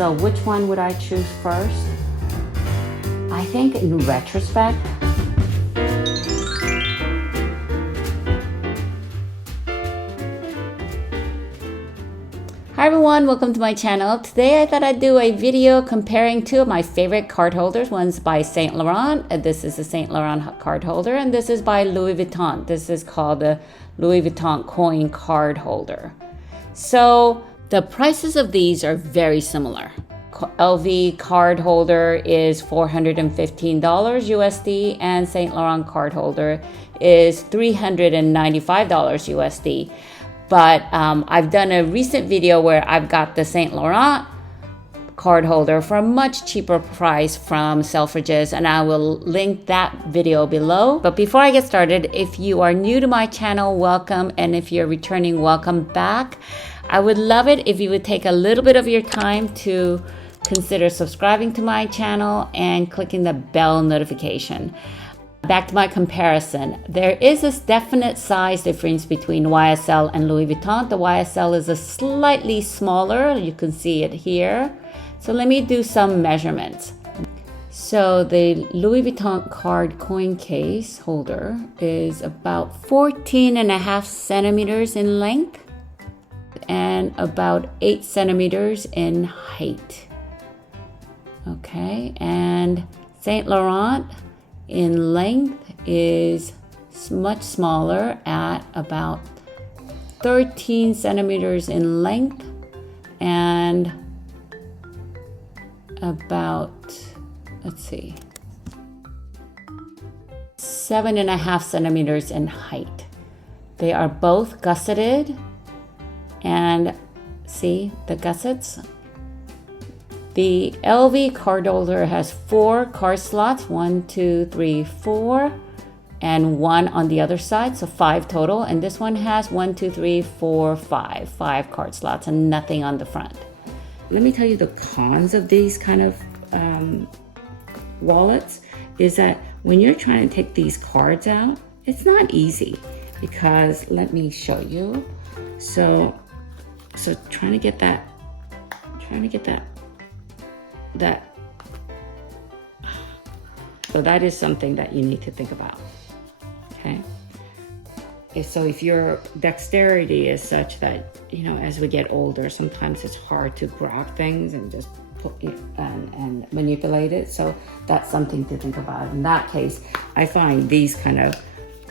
So which one would I choose first? I think in retrospect, hi everyone, welcome to my channel. Today I thought I'd do a video comparing two of my favorite card holders. One's by Saint Laurent. This is a Saint Laurent card holder, and this is by Louis Vuitton. This is called the Louis Vuitton coin card holder. So the prices of these are very similar. LV card holder is $415 USD, and Saint Laurent card holder is $395 USD. But I've done a recent video where I've got the Saint Laurent card holder for a much cheaper price from Selfridges, and I will link that video below. But before I get started, if you are new to my channel, welcome, and if you're returning, welcome back. I would love it if you would take a little bit of your time to consider subscribing to my channel and clicking the bell notification. Back to my comparison. There is a definite size difference between YSL and Louis Vuitton. The YSL is a slightly smaller. You can see it here. So let me do some measurements. So the Louis Vuitton card coin case holder is about 14.5 centimeters in length and about 8 centimeters in height. Okay, and Saint Laurent in length is much smaller at about 13 centimeters in length and about, let's see, 7.5 centimeters in height. They are both gusseted, and see the gussets? The LV card holder has 4 card slots, 1, 2, 3, 4, and 1 on the other side, so 5 total. And this one has 1, 2, 3, 4, 5 card slots and nothing on the front. Let me tell you the cons of these kind of wallets is that when you're trying to take these cards out, it's not easy because, let me show you. So trying to get that, so that is something that you need to think about, okay? So if your dexterity is such that, you know, as we get older, sometimes it's hard to grab things and just put it and manipulate it. So that's something to think about. In that case, I find these kind of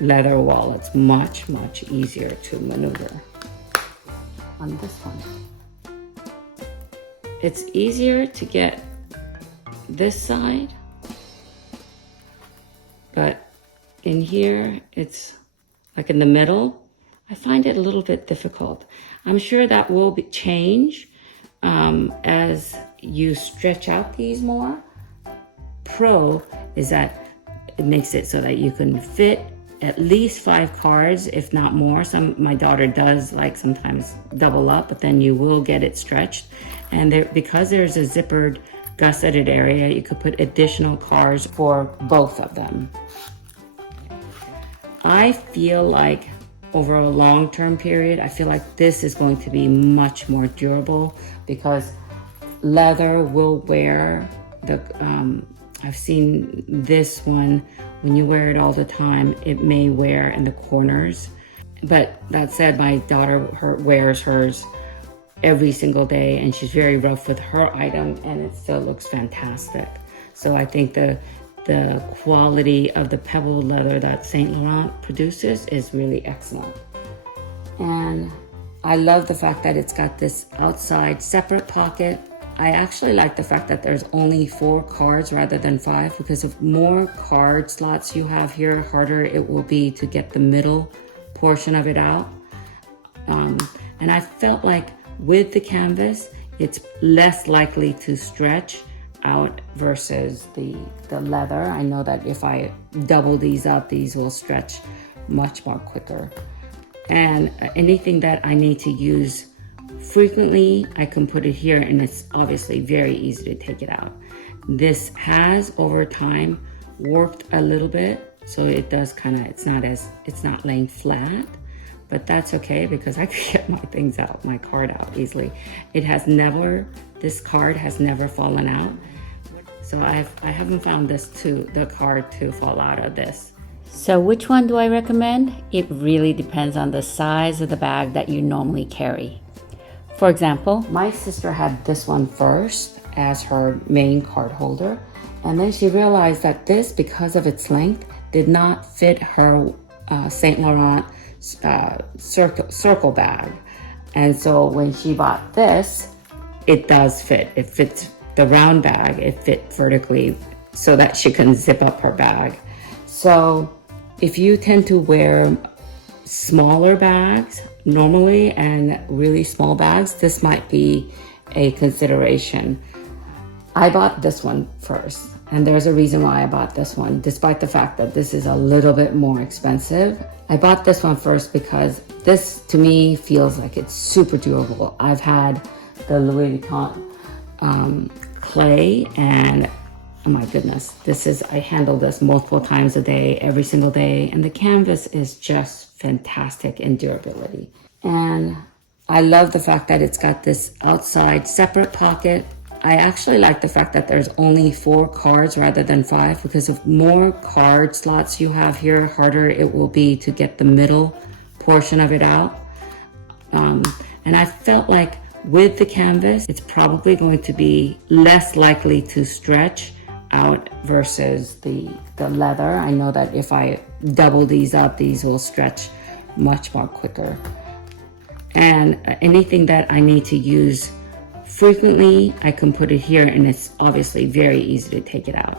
leather wallets much easier to maneuver. On this one, it's easier to get this side, but in here, it's like in the middle, I find it a little bit difficult. I'm sure that will change as you stretch out these more. Pro is that it makes it so that you can fit at least 5 cards, if not more. My daughter does like sometimes double up, but then you will get it stretched. And because there's a zippered gusseted area, you could put additional cards for both of them. I feel like over a long-term period, I feel like this is going to be much more durable because leather will wear. I've seen this one, when you wear it all the time, it may wear in the corners. But that said, my daughter wears hers every single day, and she's very rough with her item, and it still looks fantastic. So I think the quality of the pebbled leather that Saint Laurent produces is really excellent. And I love the fact that it's got this outside separate pocket. I actually like the fact that there's only 4 cards rather than 5, because the more card slots you have here, harder it will be to get the middle portion of it out. And I felt like with the canvas, it's less likely to stretch out versus the leather. I know that if I double these up, these will stretch much more quicker. And anything that I need to use frequently, I can put it here, and it's obviously very easy to take it out. This has over time warped a little bit, so it does kind of, it's not laying flat, but that's okay because I could get my things out, my card out easily. It has never This card has never fallen out. So I haven't found the card to fall out of this. So which one do I recommend? It really depends on the size of the bag that you normally carry. For example, my sister had this one first as her main card holder, and then she realized that this, because of its length, did not fit her Saint Laurent circle bag. And so when she bought this, it does fit. It fits the round bag. It fit vertically so that she can zip up her bag. So if you tend to wear smaller bags normally and really small bags, this might be a consideration. I bought this one first, and there's a reason why I bought this one, despite the fact that this is a little bit more expensive. I bought this one first because this, to me, feels like it's super durable. I've had the Louis Vuitton clay, and oh my goodness, I handle this multiple times a day, every single day, and the canvas is just fantastic in durability. And I love the fact that it's got this outside separate pocket. I actually like the fact that there's only 4 cards rather than 5, because the more card slots you have here, harder it will be to get the middle portion of it out. And I felt like with the canvas, it's probably going to be less likely to stretch out versus the leather. I know that if I double these up, these will stretch much more quicker. And anything that I need to use frequently, I can put it here, and it's obviously very easy to take it out.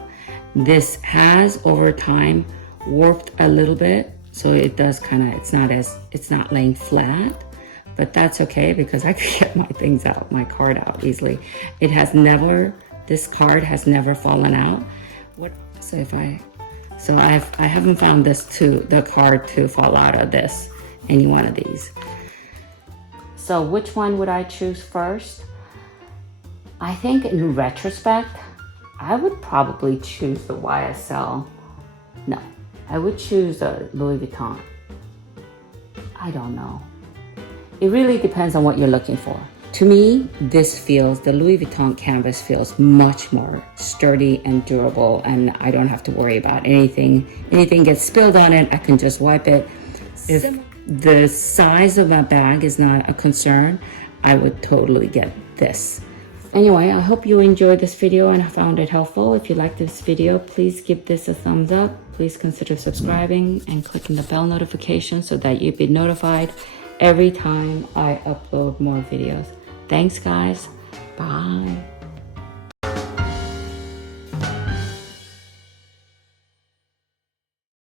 This has over time warped a little bit, so it does it's not laying flat, but that's okay because I can get my card out easily. This card has never fallen out. I haven't found the card to fall out of any one of these. So which one would I choose first? I think in retrospect, I would probably choose the YSL. No, I would choose the Louis Vuitton. I don't know. It really depends on what you're looking for. To me, the Louis Vuitton canvas feels much more sturdy and durable, and I don't have to worry about anything. Anything gets spilled on it, I can just wipe it. If the size of my bag is not a concern, I would totally get this. Anyway, I hope you enjoyed this video and found it helpful. If you like this video, please give this a thumbs up. Please consider subscribing and clicking the bell notification so that you'll be notified every time I upload more videos. Thanks, guys. Bye.